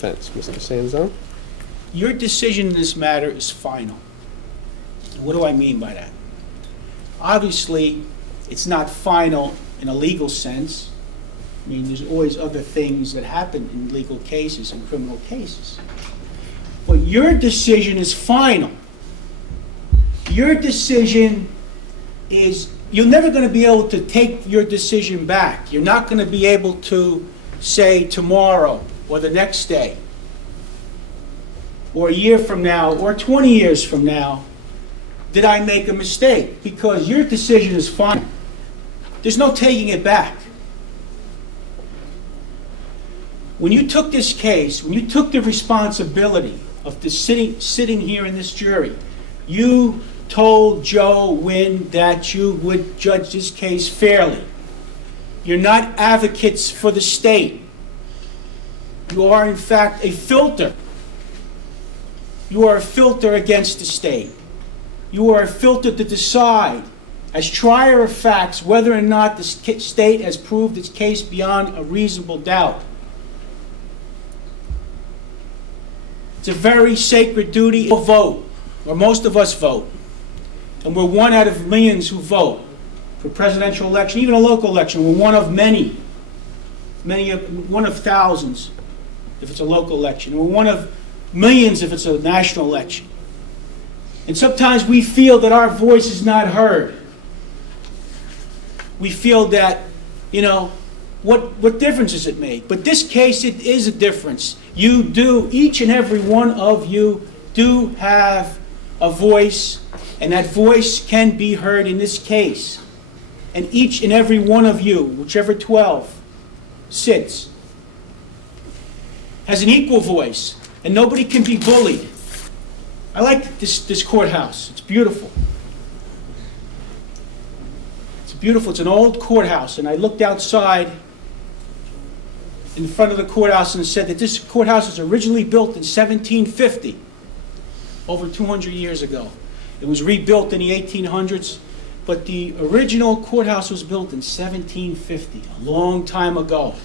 Thanks, Mr. Sanzone. Your decision in this matter is final. What do I mean by that? Obviously, it's not final in a legal sense. I mean, there's always other things that happen in legal cases and criminal cases. But your decision is final. Your decision is, you're never going to be able to take your decision back. You're not going to be able to say tomorrow or the next day or a year from now or 20 years from now, did I make a mistake? Because your decision is final. There's no taking it back. When you took this case, when you took the responsibility of sitting here in this jury, you told J.wmv that you would judge this case fairly. You're not advocates for the state. You are, in fact, a filter. You are a filter against the state. You are a filter to decide, as trier of facts, whether or not the state has proved its case beyond a reasonable doubt. It's a very sacred duty to vote, or most of us vote. And we're one out of millions who vote for presidential election, even a local election. We're one of many, one of thousands if it's a local election. We're one of millions if it's a national election. And sometimes we feel that our voice is not heard. We feel that, you know, what difference does it make? But this case, it is a difference. You do, each and every one of you do have a voice, and that voice can be heard in this case. And each and every one of you, whichever 12 sits, has an equal voice, and nobody can be bullied. I like this courthouse. It's beautiful. It's beautiful. It's an old courthouse, and I looked outside in front of the courthouse and said that this courthouse was originally built in 1750, over 200 years ago. It was rebuilt in the 1800s, but the original courthouse was built in 1750, a long time ago.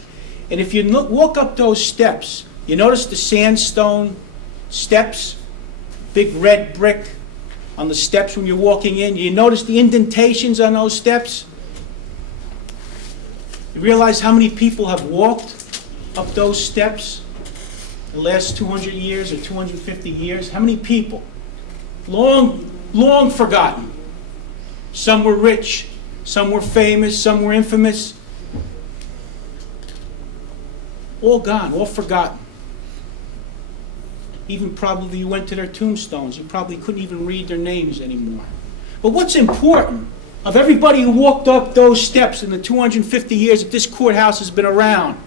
And if you walk up those steps, you notice the sandstone steps, big red brick on the steps when you're walking in. You notice the indentations on those steps? You realize how many people have walked up those steps the last 200 years or 250 years? How many people? Long forgotten. Some were rich, some were famous, some were infamous. All gone, all forgotten. Even probably you went to their tombstones. You probably couldn't even read their names anymore. But what's important of everybody who walked up those steps in the 250 years that this courthouse has been around,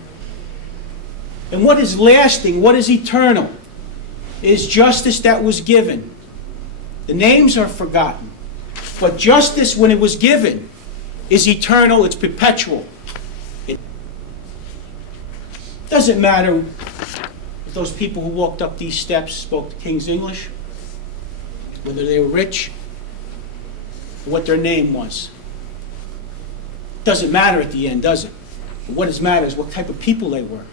and what is lasting, what is eternal, is justice that was given. The names are forgotten, but justice, when it was given, is eternal, it's perpetual. It doesn't matter if those people who walked up these steps spoke the King's English, whether they were rich, or what their name was. It doesn't matter at the end, does it? But what does matter is what type of people they were,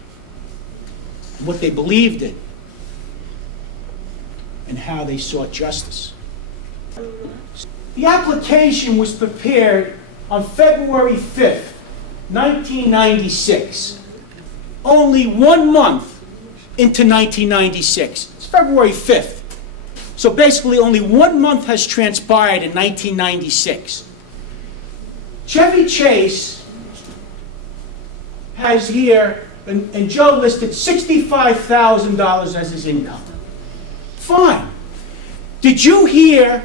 what they believed in, and how they sought justice. The application was prepared on February 5th, 1996. Only 1 month into 1996. It's February 5th. So basically only 1 month has transpired in 1996. Chevy Chase has here, and Joe listed $65,000 as his income. Fine. Did you hear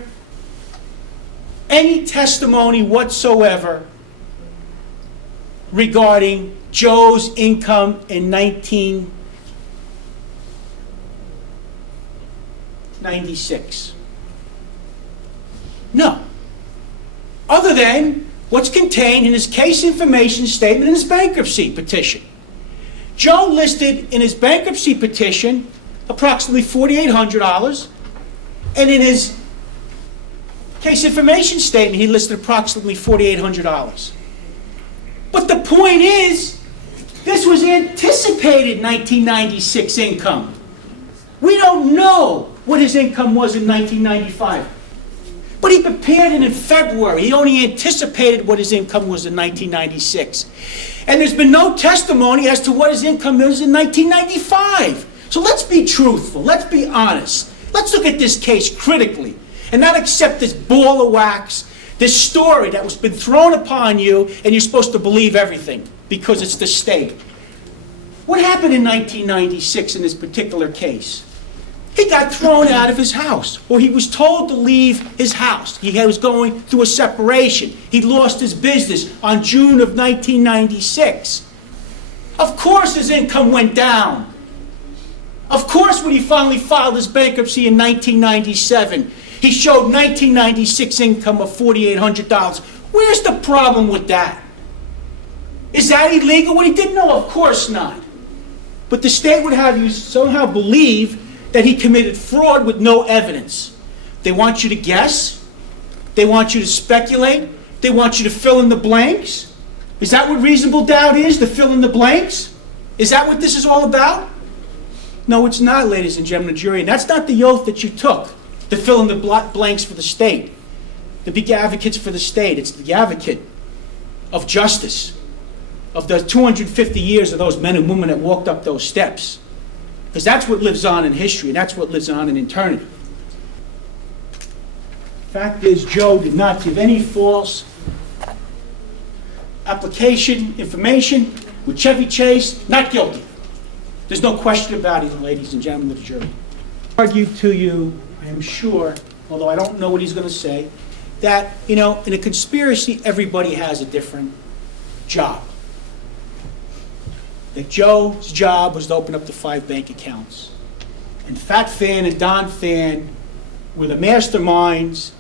any testimony whatsoever regarding Joe's income in 1996? No. Other than what's contained in his case information statement in his bankruptcy petition. Joe listed in his bankruptcy petition approximately $4,800, and in his case information statement he listed approximately $4,800. But the point is, This was anticipated 1996 income. We don't know what his income was in 1995. But he prepared it in February. He only anticipated what his income was in 1996. And there's been no testimony as to what his income is in 1995. So let's be truthful. Let's be honest. Let's look at this case critically and not accept this ball of wax, this story that was been thrown upon you, and you're supposed to believe everything because it's the state. What happened in 1996 in this particular case? He got thrown out of his house, or he was told to leave his house. He was going through a separation. He lost his business on June of 1996. Of course his income went down. Of course when he finally filed his bankruptcy in 1997, he showed 1996 income of $4,800. Where's the problem with that? Is that illegal? What he didn't know? Of course not. But the state would have you somehow believe that he committed fraud with no evidence. They want you to guess. They want you to speculate. They want you to fill in the blanks. Is that what reasonable doubt is, to fill in the blanks? Is that what this is all about? No, it's not, ladies and gentlemen of the jury. And that's not the oath that you took, to fill in the blanks for the state. The big advocates for the state. It's the advocate of justice, of the 250 years of those men and women that walked up those steps. Because that's what lives on in history, and that's what lives on in eternity. Fact is, Joe did not give any false application, information with Chevy Chase, not guilty. There's no question about it, ladies and gentlemen of the jury. I argued to you, I am sure, although I don't know what he's going to say, that, in a conspiracy, everybody has a different job. That Joe's job was to open up the 5 bank accounts. And Fat Fan and Don Fan were the masterminds,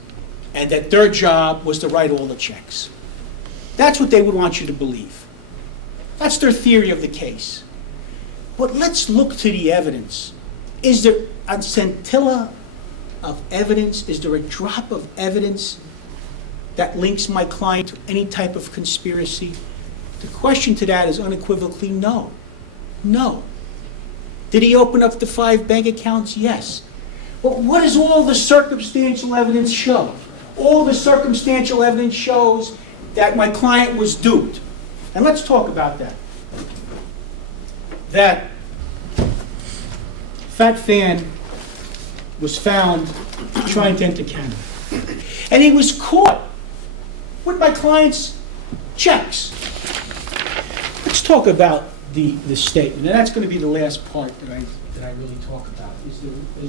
and that their job was to write all the checks. That's what they would want you to believe. That's their theory of the case. But let's look to the evidence. Is there a scintilla of evidence? Is there a drop of evidence that links my client to any type of conspiracy? The question to that is unequivocally no. No. Did he open up the 5 bank accounts? Yes. But what does all the circumstantial evidence show? All the circumstantial evidence shows that my client was duped. And let's talk about that. That Fat Fan was found trying to enter Canada. And he was caught with my client's checks. Let's talk about the statement, and that's going to be the last part that I really talk about, is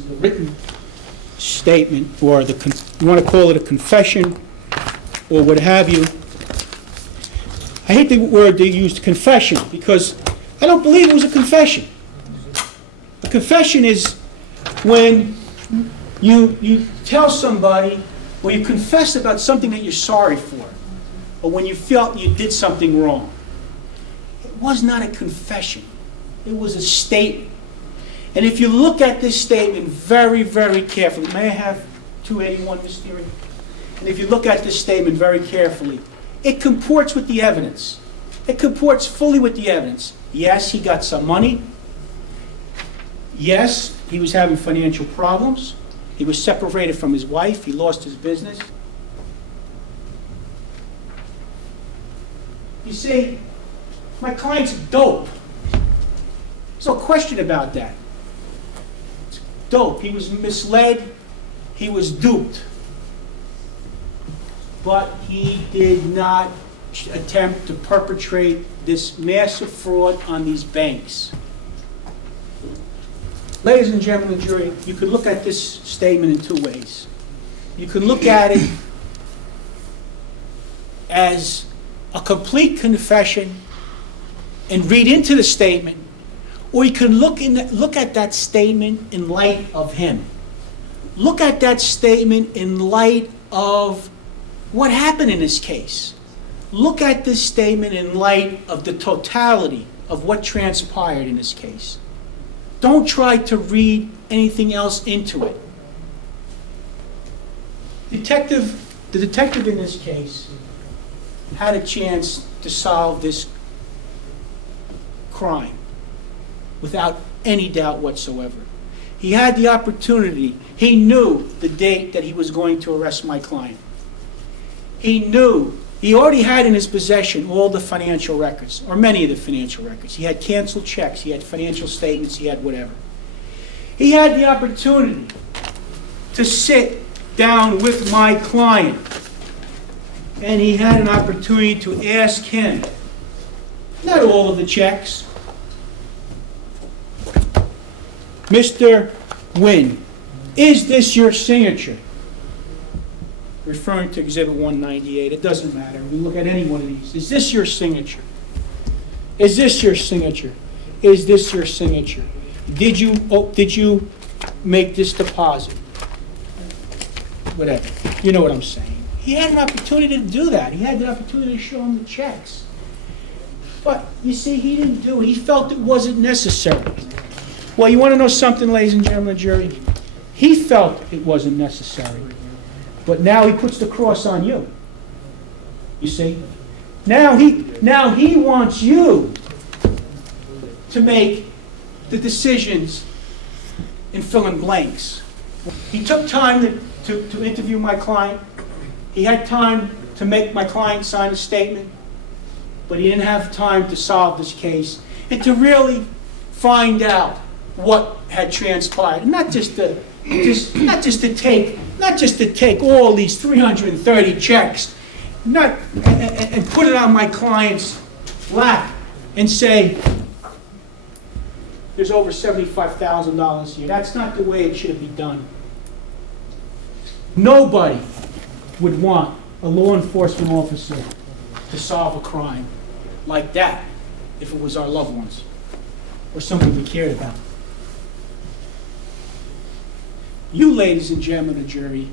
the written statement, or you want to call it a confession, or what have you. I hate the word they used, confession, because I don't believe it was a confession. A confession is when you tell somebody, or you confess about something that you're sorry for, or when you felt you did something wrong. It was not a confession. It was a statement. And if you look at this statement very, very carefully, may I have 281, Ms. Theory? And if you look at this statement very carefully, it comports with the evidence. It comports fully with the evidence. Yes, he got some money. Yes, he was having financial problems. He was separated from his wife. He lost his business. You see, my client's dope. There's no question about that. It's dope. He was misled. He was duped. But he did not attempt to perpetrate this massive fraud on these banks. Ladies and gentlemen of the jury, you could look at this statement in 2 ways. You can look at it as a complete confession and read into the statement, or you can look at that statement in light of him. Look at that statement in light of what happened in this case. Look at this statement in light of the totality of what transpired in this case. Don't try to read anything else into it. The detective in this case had a chance to solve this crime without any doubt whatsoever. He had the opportunity. He knew the date that he was going to arrest my client. He knew. He already had in his possession all the financial records, or many of the financial records. He had canceled checks, he had financial statements, he had whatever. He had the opportunity to sit down with my client, and he had an opportunity to ask him, not all of the checks, Mr. Wynn, is this your signature? Referring to Exhibit 198, it doesn't matter. We look at any one of these. Is this your signature? Is this your signature? Is this your signature? Did you make this deposit? Whatever. You know what I'm saying. He had an opportunity to do that. He had the opportunity to show him the checks. But, you see, he didn't do it. He felt it wasn't necessary. Well, you want to know something, ladies and gentlemen of the jury? He felt it wasn't necessary. But now he puts the cross on you. You see? Now he wants you to make the decisions and fill in blanks. He took time to interview my client. He had time to make my client sign a statement, but he didn't have time to solve this case and to really find out what had transpired. Not just to take all these 330 checks, and put it on my client's lap and say, there's over $75,000 here. That's not the way it should be done. Nobody would want a law enforcement officer to solve a crime like that if it was our loved ones or somebody we cared about. You, ladies and gentlemen of the jury,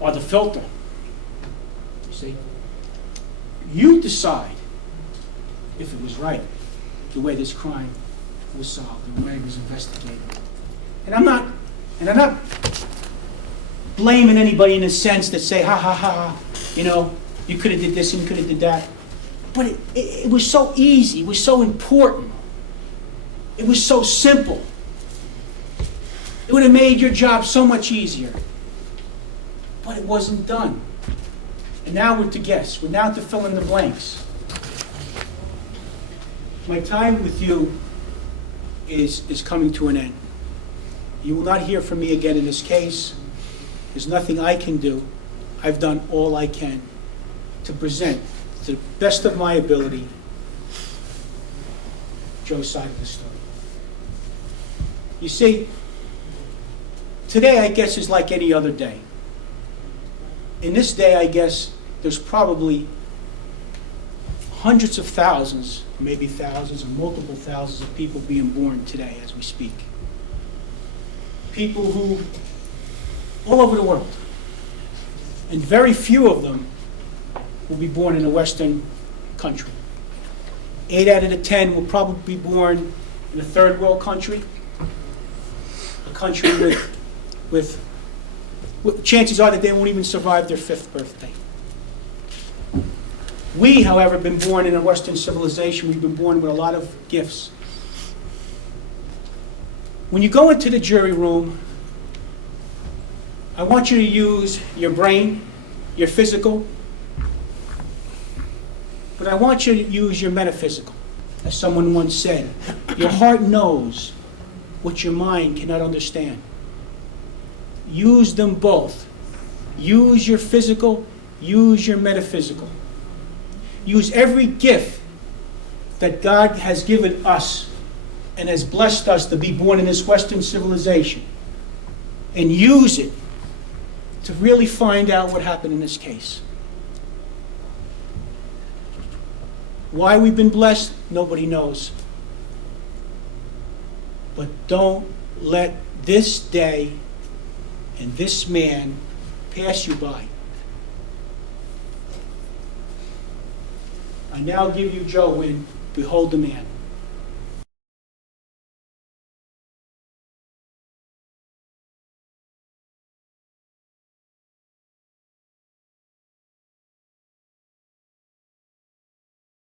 are the filter. You see? You decide if it was right, the way this crime was solved, the way it was investigated. And I'm not blaming anybody in a sense that say, ha, ha, ha, you know, you could have did this and you could have did that. But it was so easy. It was so important. It was so simple. It would have made your job so much easier. But it wasn't done. And now we're to guess. We're now to fill in the blanks. My time with you is coming to an end. You will not hear from me again in this case. There's nothing I can do. I've done all I can to present, to the best of my ability, Joe's side of the story. You see, today, I guess, is like any other day. In this day, I guess, there's probably hundreds of thousands, maybe thousands or multiple thousands of people being born today as we speak. People who, all over the world. And very few of them will be born in a Western country. 8 out of the 10 will probably be born in a third world country, a country with chances are that they won't even survive their 5th birthday. We, however, have been born in a Western civilization. We've been born with a lot of gifts. When you go into the jury room, I want you to use your brain, your physical, but I want you to use your metaphysical. As someone once said, your heart knows what your mind cannot understand. Use them both. Use your physical, use your metaphysical. Use every gift that God has given us and has blessed us to be born in this Western civilization, and use it to really find out what happened in this case. Why we've been blessed, nobody knows. But don't let this day and this man pass you by. I now give you Joe Wynn, behold the man.